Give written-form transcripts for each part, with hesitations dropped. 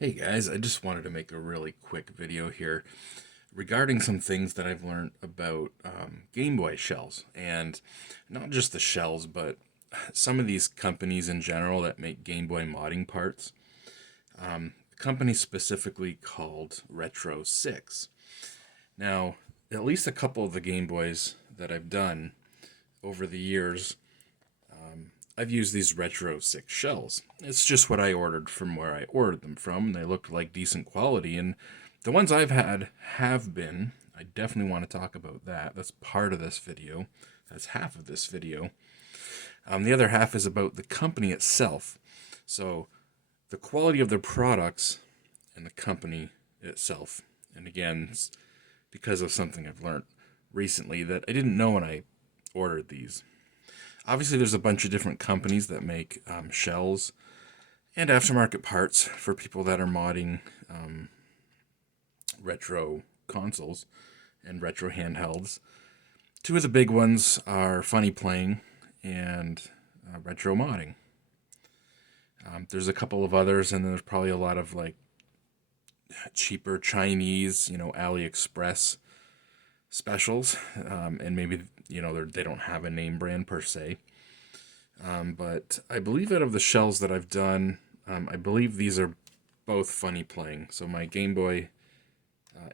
Hey guys, I just wanted to make a really quick video here regarding some things that I've learned about Game Boy shells. And not just the shells, but some of these companies in general that make Game Boy modding parts. A company specifically called RetroSix. Now, at least a couple of the Game Boys that I've done over the years, I've used these RetroSix shells. It's just what I ordered from where I ordered them from. They looked like decent quality, and the ones I've had have been. I definitely want to talk about that. That's part of this video. That's half of this video. The other half is about the company itself. So, the quality of their products and the company itself. And again, it's because of something I've learned recently that I didn't know when I ordered these. Obviously, there's a bunch of different companies that make shells and aftermarket parts for people that are modding retro consoles and retro handhelds. Two of the big ones are Funny Playing and Retro Modding. There's a couple of others, and there's probably a lot of like cheaper Chinese, AliExpress specials, and maybe they don't have a name brand per se. But I believe out of the shells that I've done, I believe these are both Funny Playing. So my Game Boy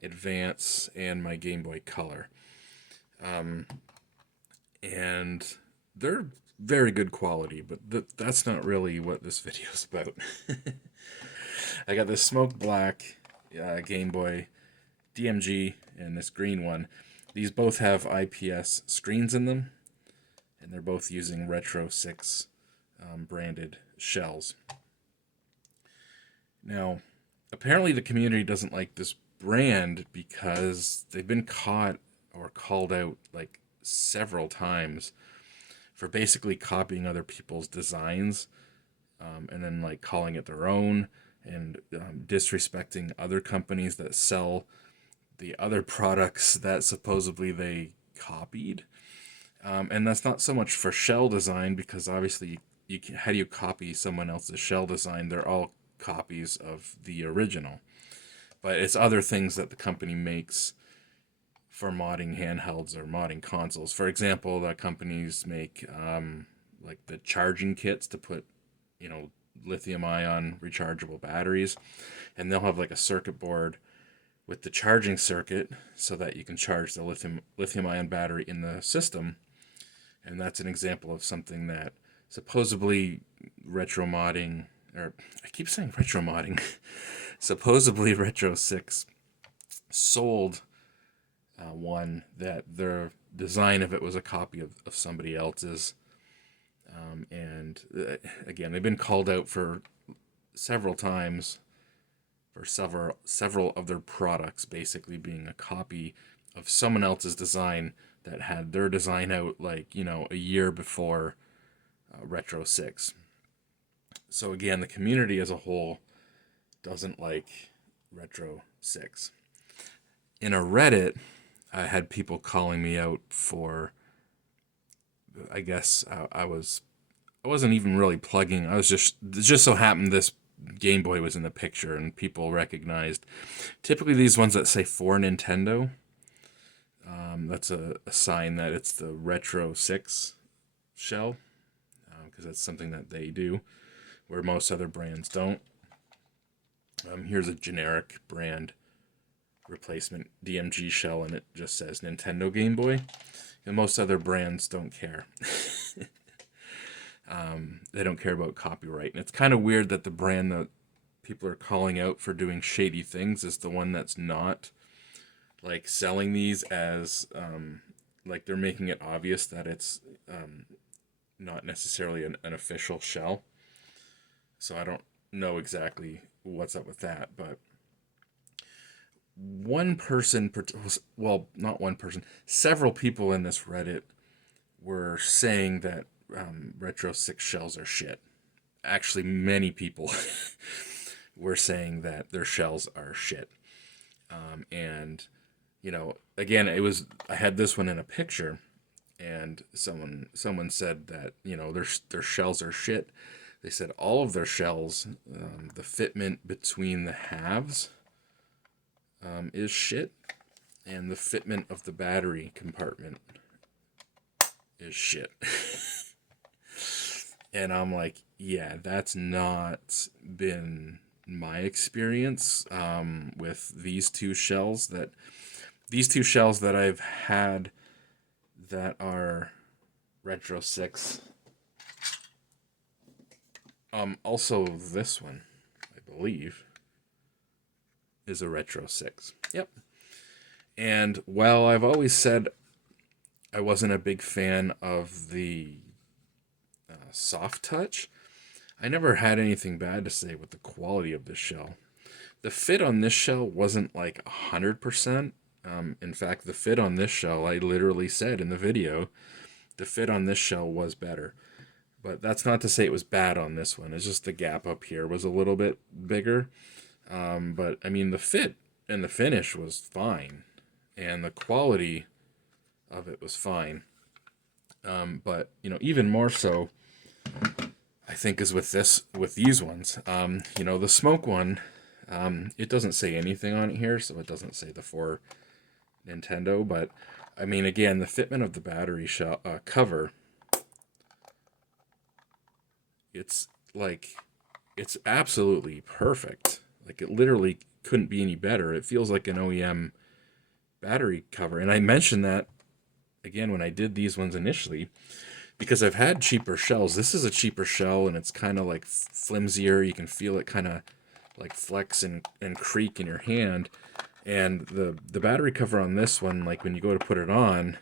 Advance and my Game Boy Color. And they're very good quality, but that's not really what this video is about. I got this smoke black Game Boy DMG and this green one. These both have IPS screens in them, and they're both using RetroSix branded shells. Now, apparently the community doesn't like this brand because they've been caught or called out like several times for basically copying other people's designs, and then like calling it their own, and disrespecting other companies that sell the other products that supposedly they copied. And that's not so much for shell design, because obviously how do you copy someone else's shell design? They're all copies of the original. But it's other things that the company makes for modding handhelds or modding consoles. For example, the companies make like the charging kits to put, lithium ion rechargeable batteries, and they'll have like a circuit board with the charging circuit so that you can charge the lithium ion battery in the system. And that's an example of something that supposedly retro modding, or I keep saying retro modding, supposedly RetroSix sold one that their design of it was a copy of somebody else's. And again, they've been called out for several times for several of their products basically being a copy of someone else's design that had their design out like a year before RetroSix. So again, the community as a whole doesn't like RetroSix. In a Reddit, I had people calling me out for, I guess I wasn't even really plugging. I was just so happened this Game Boy was in the picture and people recognized. Typically, these ones that say for Nintendo, that's a sign that it's the RetroSix shell, because that's something that they do, where most other brands don't. Here's a generic brand replacement DMG shell, and it just says Nintendo Game Boy. And most other brands don't care. They don't care about copyright. And it's kind of weird that the brand that people are calling out for doing shady things is the one that's not like selling these as like they're making it obvious that it's not necessarily an official shell. So I don't know exactly what's up with that, but one person, well, not one person, several people in this Reddit were saying that RetroSix shells are shit. Actually, many people were saying that their shells are shit. And again, I had this one in a picture, and someone said that their shells are shit. They said all of their shells, the fitment between the halves is shit, and the fitment of the battery compartment is shit. And I'm like, yeah, that's not been my experience with these two shells that I've had that are RetroSix. Also this one, I believe, is a RetroSix. Yep. And while I've always said I wasn't a big fan of the soft touch, I never had anything bad to say with the quality of this shell. The fit on this shell wasn't like 100%. In fact, the fit on this shell, I literally said in the video, the fit on this shell was better. But that's not to say it was bad on this one. It's just the gap up here was a little bit bigger. But, I mean, the fit and the finish was fine. And the quality of it was fine. But, you know, even more so, I think, is with these ones. You know, the smoke one, it doesn't say anything on it here, so it doesn't say the for Nintendo. But, I mean, again, the fitment of the battery cover, it's like, it's absolutely perfect. Like, it literally couldn't be any better. It feels like an OEM battery cover. And I mentioned that, again, when I did these ones initially, because I've had cheaper shells. This is a cheaper shell, and it's kind of like flimsier. You can feel it kind of like flex and creak in your hand. And the battery cover on this one, like when you go to put it on,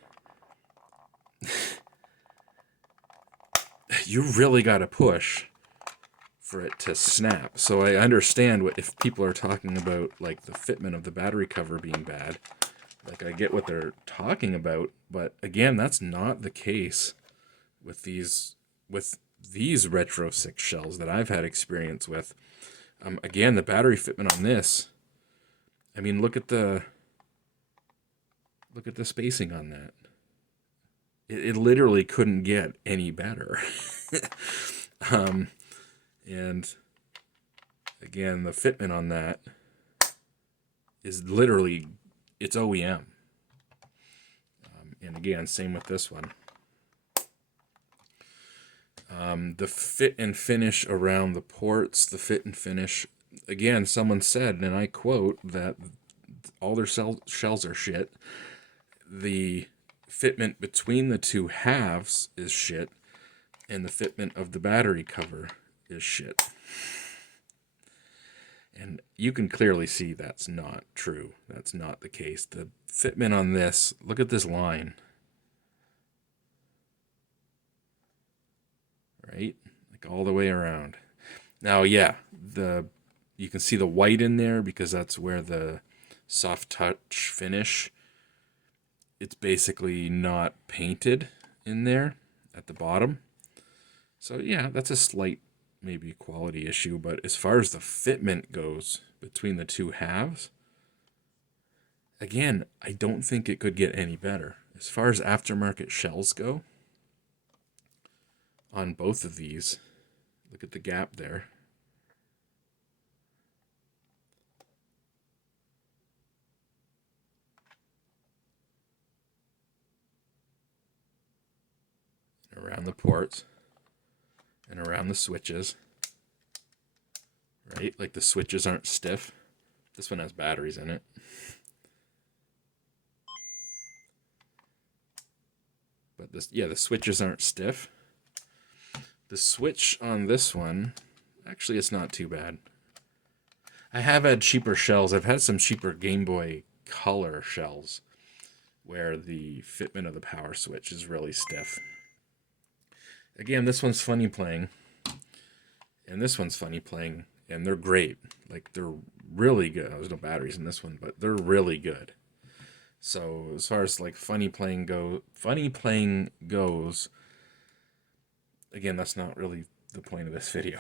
you really got to push for it to snap. So I understand if people are talking about like the fitment of the battery cover being bad. Like, I get what they're talking about, but again, that's not the case with these RetroSix shells that I've had experience with. Again, the battery fitment on this, I mean, look at the spacing on that. It literally couldn't get any better. And again, the fitment on that is literally, it's OEM. And again, same with this one. The fit and finish around the ports, the fit and finish, again, someone said, and I quote, that all their shells are shit. The fitment between the two halves is shit, and the fitment of the battery cover is shit. And you can clearly see that's not true. That's not the case. The fitment on this, look at this line. Right? Like all the way around. Now, yeah, you can see the white in there because that's where the soft touch finish, it's basically not painted in there at the bottom. So yeah, that's a slight maybe quality issue, but as far as the fitment goes between the two halves, again, I don't think it could get any better. As far as aftermarket shells go, on both of these, look at the gap there. Around the ports and around the switches, right? Like the switches aren't stiff. This one has batteries in it. But this, yeah, the switches aren't stiff. The switch on this one, actually, it's not too bad. I have had cheaper shells. I've had some cheaper Game Boy Color shells where the fitment of the power switch is really stiff. Again, this one's funny playing, and this one's funny playing, and they're great. Like, they're really good. There's no batteries in this one, but they're really good. So as far as like funny playing goes, again, that's not really the point of this video.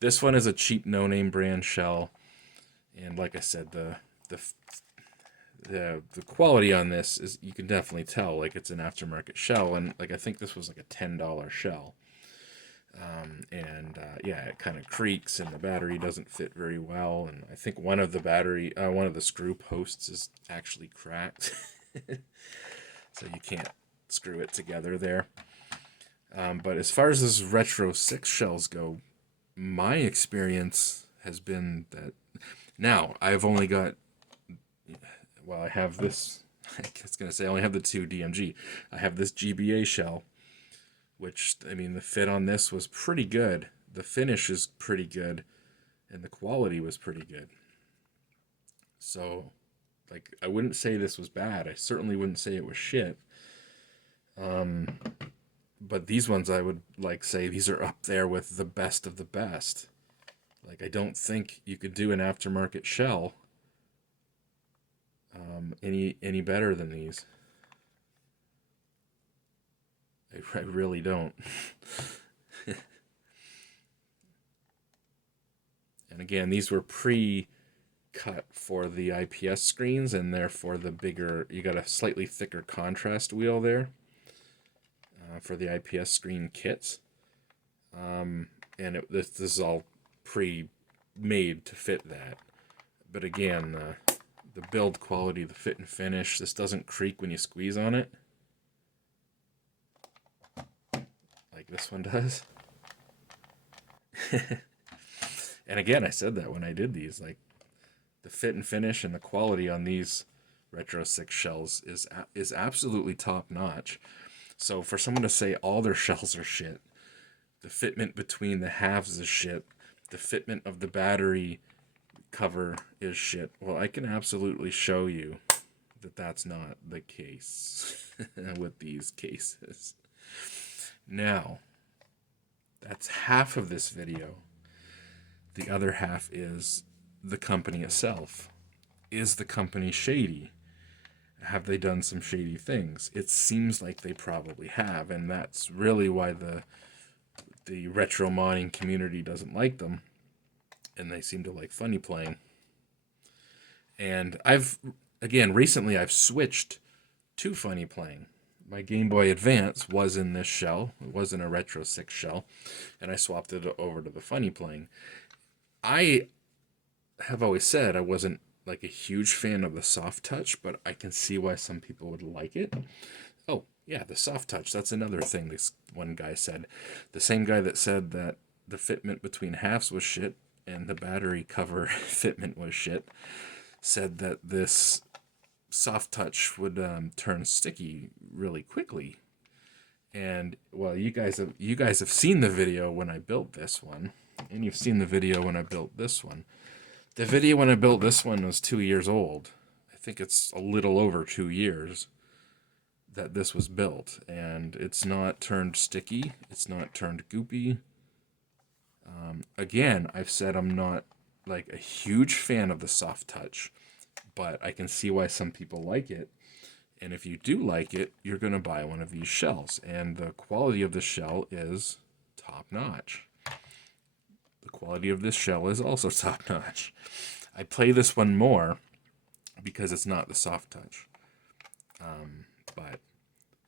This one is a cheap no-name brand shell, and like I said, the quality on this is, you can definitely tell like it's an aftermarket shell, and like I think this was like a $10 shell. Yeah, it kind of creaks, and the battery doesn't fit very well. And I think one of the screw posts is actually cracked, so you can't screw it together there. But as far as this RetroSix shells go, my experience has been that now I've only got, well, I have this. I was gonna say I only have the two DMG. I have this GBA shell, which, I mean, the fit on this was pretty good. The finish is pretty good, and the quality was pretty good. So, like, I wouldn't say this was bad. I certainly wouldn't say it was shit. Um, but these ones, I would like say these are up there with the best of the best. Like, I don't think you could do an aftermarket shell any better than these. I really don't. And again, these were pre-cut for the IPS screens, and therefore the bigger, you got a slightly thicker contrast wheel there for the IPS screen kits. And this is all pre-made to fit that. But again, the build quality, the fit and finish, this doesn't creak when you squeeze on it, like this one does. And again, I said that when I did these, like, the fit and finish and the quality on these RetroSix shells is absolutely top notch. So for someone to say all their shells are shit, the fitment between the halves is shit, the fitment of the battery cover is shit, well, I can absolutely show you that that's not the case with these cases. Now, that's half of this video. The other half is the company itself. Is the company shady? Have they done some shady things? It seems like they probably have, and that's really why the retro modding community doesn't like them, and they seem to like funny playing. And recently I've switched to funny playing. My Game Boy Advance was in this shell. It wasn't a RetroSix shell, and I swapped it over to the funny playing. I have always said I wasn't like a huge fan of the soft touch, but I can see why some people would like it. Oh, yeah, the soft touch. That's another thing this one guy said. The same guy that said that the fitment between halves was shit and the battery cover fitment was shit said that this soft touch would turn sticky really quickly. And well, you guys have seen the video when I built this one, and you've seen the video when I built this one. The video when I built this one was 2 years old. I think it's a little over 2 years that this was built, and it's not turned sticky. It's not turned goopy. Again, I've said I'm not like a huge fan of the soft touch, but I can see why some people like it. And if you do like it, you're going to buy one of these shells. And the quality of the shell is top notch. The quality of this shell is also top notch. I play this one more because it's not the soft touch. But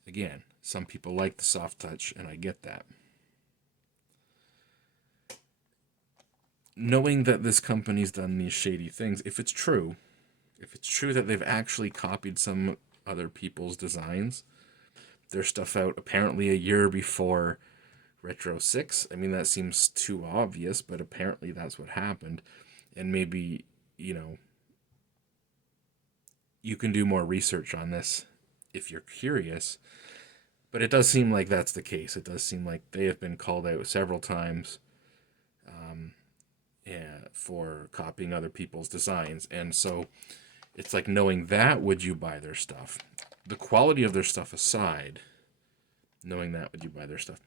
again, some people like the soft touch, and I get that. Knowing that this company's done these shady things, if it's true that they've actually copied some other people's designs, their stuff out apparently a year before RetroSix. I mean, that seems too obvious, but apparently that's what happened. And maybe, you can do more research on this if you're curious. But it does seem like that's the case. It does seem like they have been called out several times for copying other people's designs. And so it's like, knowing that, would you buy their stuff? The quality of their stuff aside, knowing that, would you buy their stuff?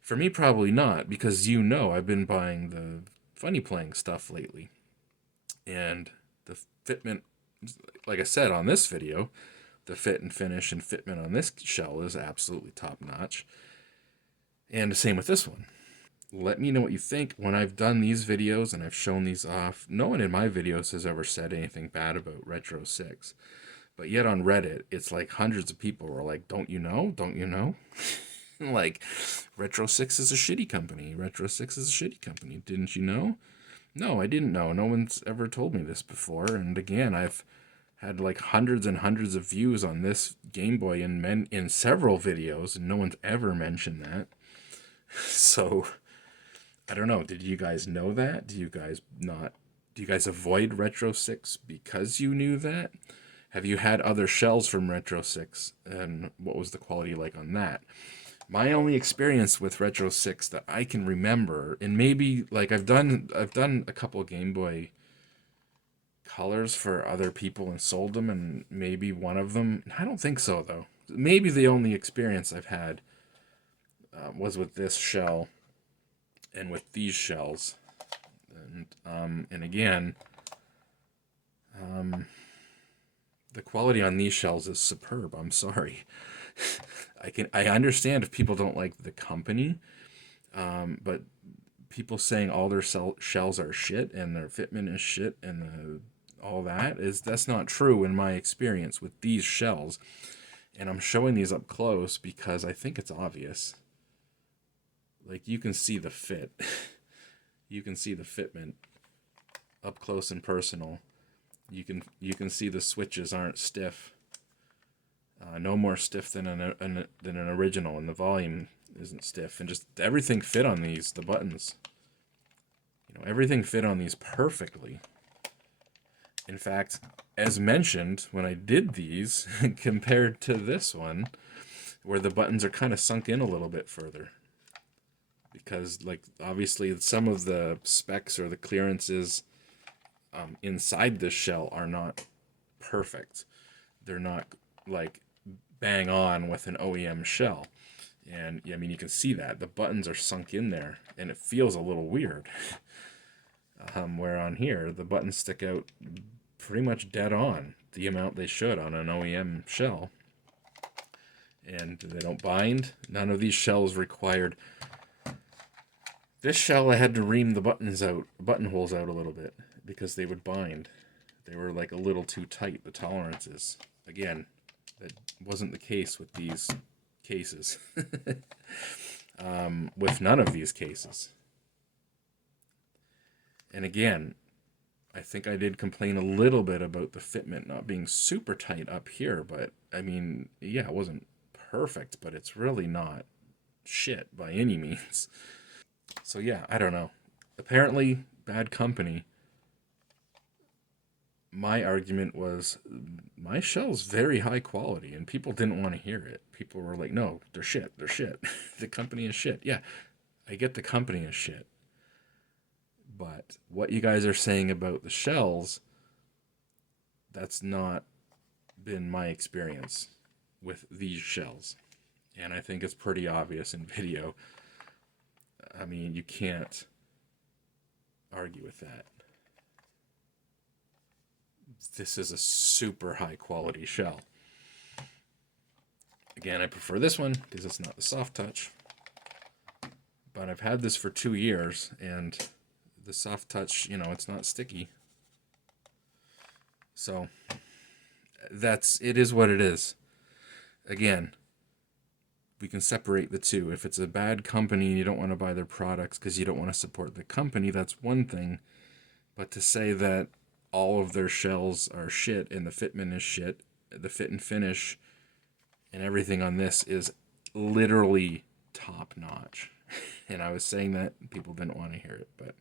For me, probably not, because I've been buying the funny playing stuff lately. And the fitment, like I said on this video, the fit and finish and fitment on this shell is absolutely top notch. And the same with this one. Let me know what you think. When I've done these videos and I've shown these off, no one in my videos has ever said anything bad about RetroSix. But yet on Reddit, it's like hundreds of people were like, don't you know? Don't you know? Like, RetroSix is a shitty company. RetroSix is a shitty company. Didn't you know? No, I didn't know. No one's ever told me this before. And again, I've had like hundreds and hundreds of views on this Game Boy in several videos, and no one's ever mentioned that. So I don't know. Did you guys know that? Do you guys not? Do you guys avoid RetroSix because you knew that? Have you had other shells from RetroSix, and what was the quality like on that? My only experience with RetroSix that I can remember, and maybe like I've done a couple of Game Boy colors for other people and sold them, and maybe one of them. I don't think so though. Maybe the only experience I've had was with this shell and with these shells, and again, the quality on these shells is superb. I'm sorry. I understand if people don't like the company, but people saying all their shells are shit and their fitment is shit and all that's not true in my experience with these shells. And I'm showing these up close because I think it's obvious. Like, you can see the fit. You can see the fitment up close and personal. You can see the switches aren't stiff. No more stiff than an original, and the volume isn't stiff, and just everything fit on these. The buttons, everything fit on these perfectly. In fact, as mentioned, when I did these, compared to this one, where the buttons are kind of sunk in a little bit further, because like obviously some of the specs or the clearances inside this shell are not perfect. They're not like bang on with an OEM shell. And I mean, you can see that the buttons are sunk in there and it feels a little weird. Where on here, the buttons stick out pretty much dead on the amount they should on an OEM shell. And they don't bind. None of these shells required. This shell, I had to ream the buttonholes out a little bit because they would bind. They were like a little too tight, the tolerances. Again, that wasn't the case with these cases. With none of these cases. And again, I think I did complain a little bit about the fitment not being super tight up here, but I mean, yeah, it wasn't perfect, but it's really not shit by any means. So yeah, I don't know. Apparently, bad company. My argument was my shell's very high quality, and people didn't want to hear it. People were like, no, they're shit, they're shit. The company is shit. Yeah, I get the company is shit. But what you guys are saying about the shells, that's not been my experience with these shells. And I think it's pretty obvious in video. I mean, you can't argue with that. This is a super high quality shell. Again, I prefer this one because it's not the soft touch. But I've had this for 2 years, and the soft touch, it's not sticky. So it is what it is. Again, we can separate the two. If it's a bad company and you don't want to buy their products because you don't want to support the company, that's one thing. But to say that all of their shells are shit and the fitment is shit, the fit and finish and everything on this is literally top notch. And I was saying that people didn't want to hear it, but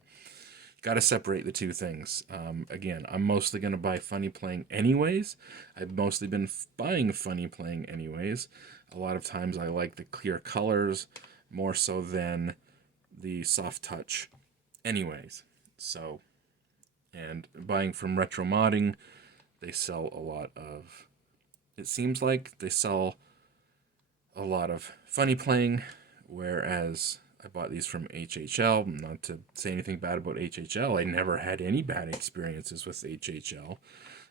got to separate the two things. Again, I'm mostly going to buy Funny Playing anyways. I've mostly been buying Funny Playing anyways. A lot of times I like the clear colors more so than the soft touch anyways. So, and buying from Retro Modding, they sell a lot of, it seems like they sell a lot of Funny Playing, whereas I bought these from HHL. Not to say anything bad about HHL. I never had any bad experiences with HHL.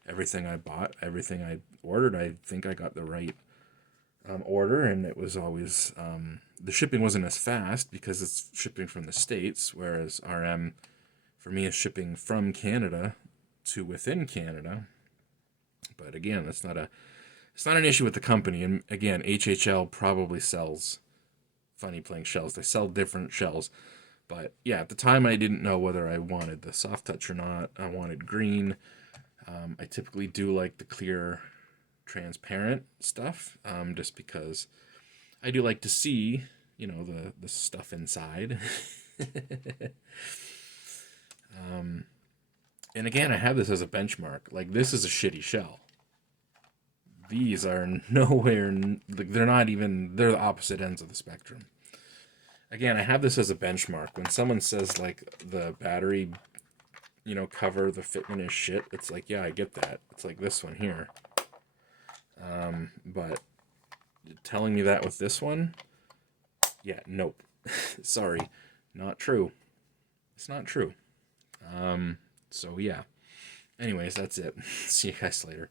Everything I bought, everything I ordered, I think I got the right order, and it was always, the shipping wasn't as fast because it's shipping from the States, whereas RM, for me, is shipping from Canada to within Canada. But again, it's not an issue with the company. And again, HHL probably sells funny playing shells. They sell different shells. But yeah, at the time I didn't know whether I wanted the soft touch or not. I wanted green. I typically do like the clear, transparent stuff, just because I do like to see, the stuff inside. And again, I have this as a benchmark. Like, this is a shitty shell. These are nowhere, like, they're not even, they're the opposite ends of the spectrum. Again, I have this as a benchmark. When someone says, like, the battery, cover, the fitment is shit, it's like, yeah, I get that. It's like this one here. But telling me that with this one, yeah, nope. Sorry, not true. It's not true. So yeah. Anyways, that's it. See you guys later.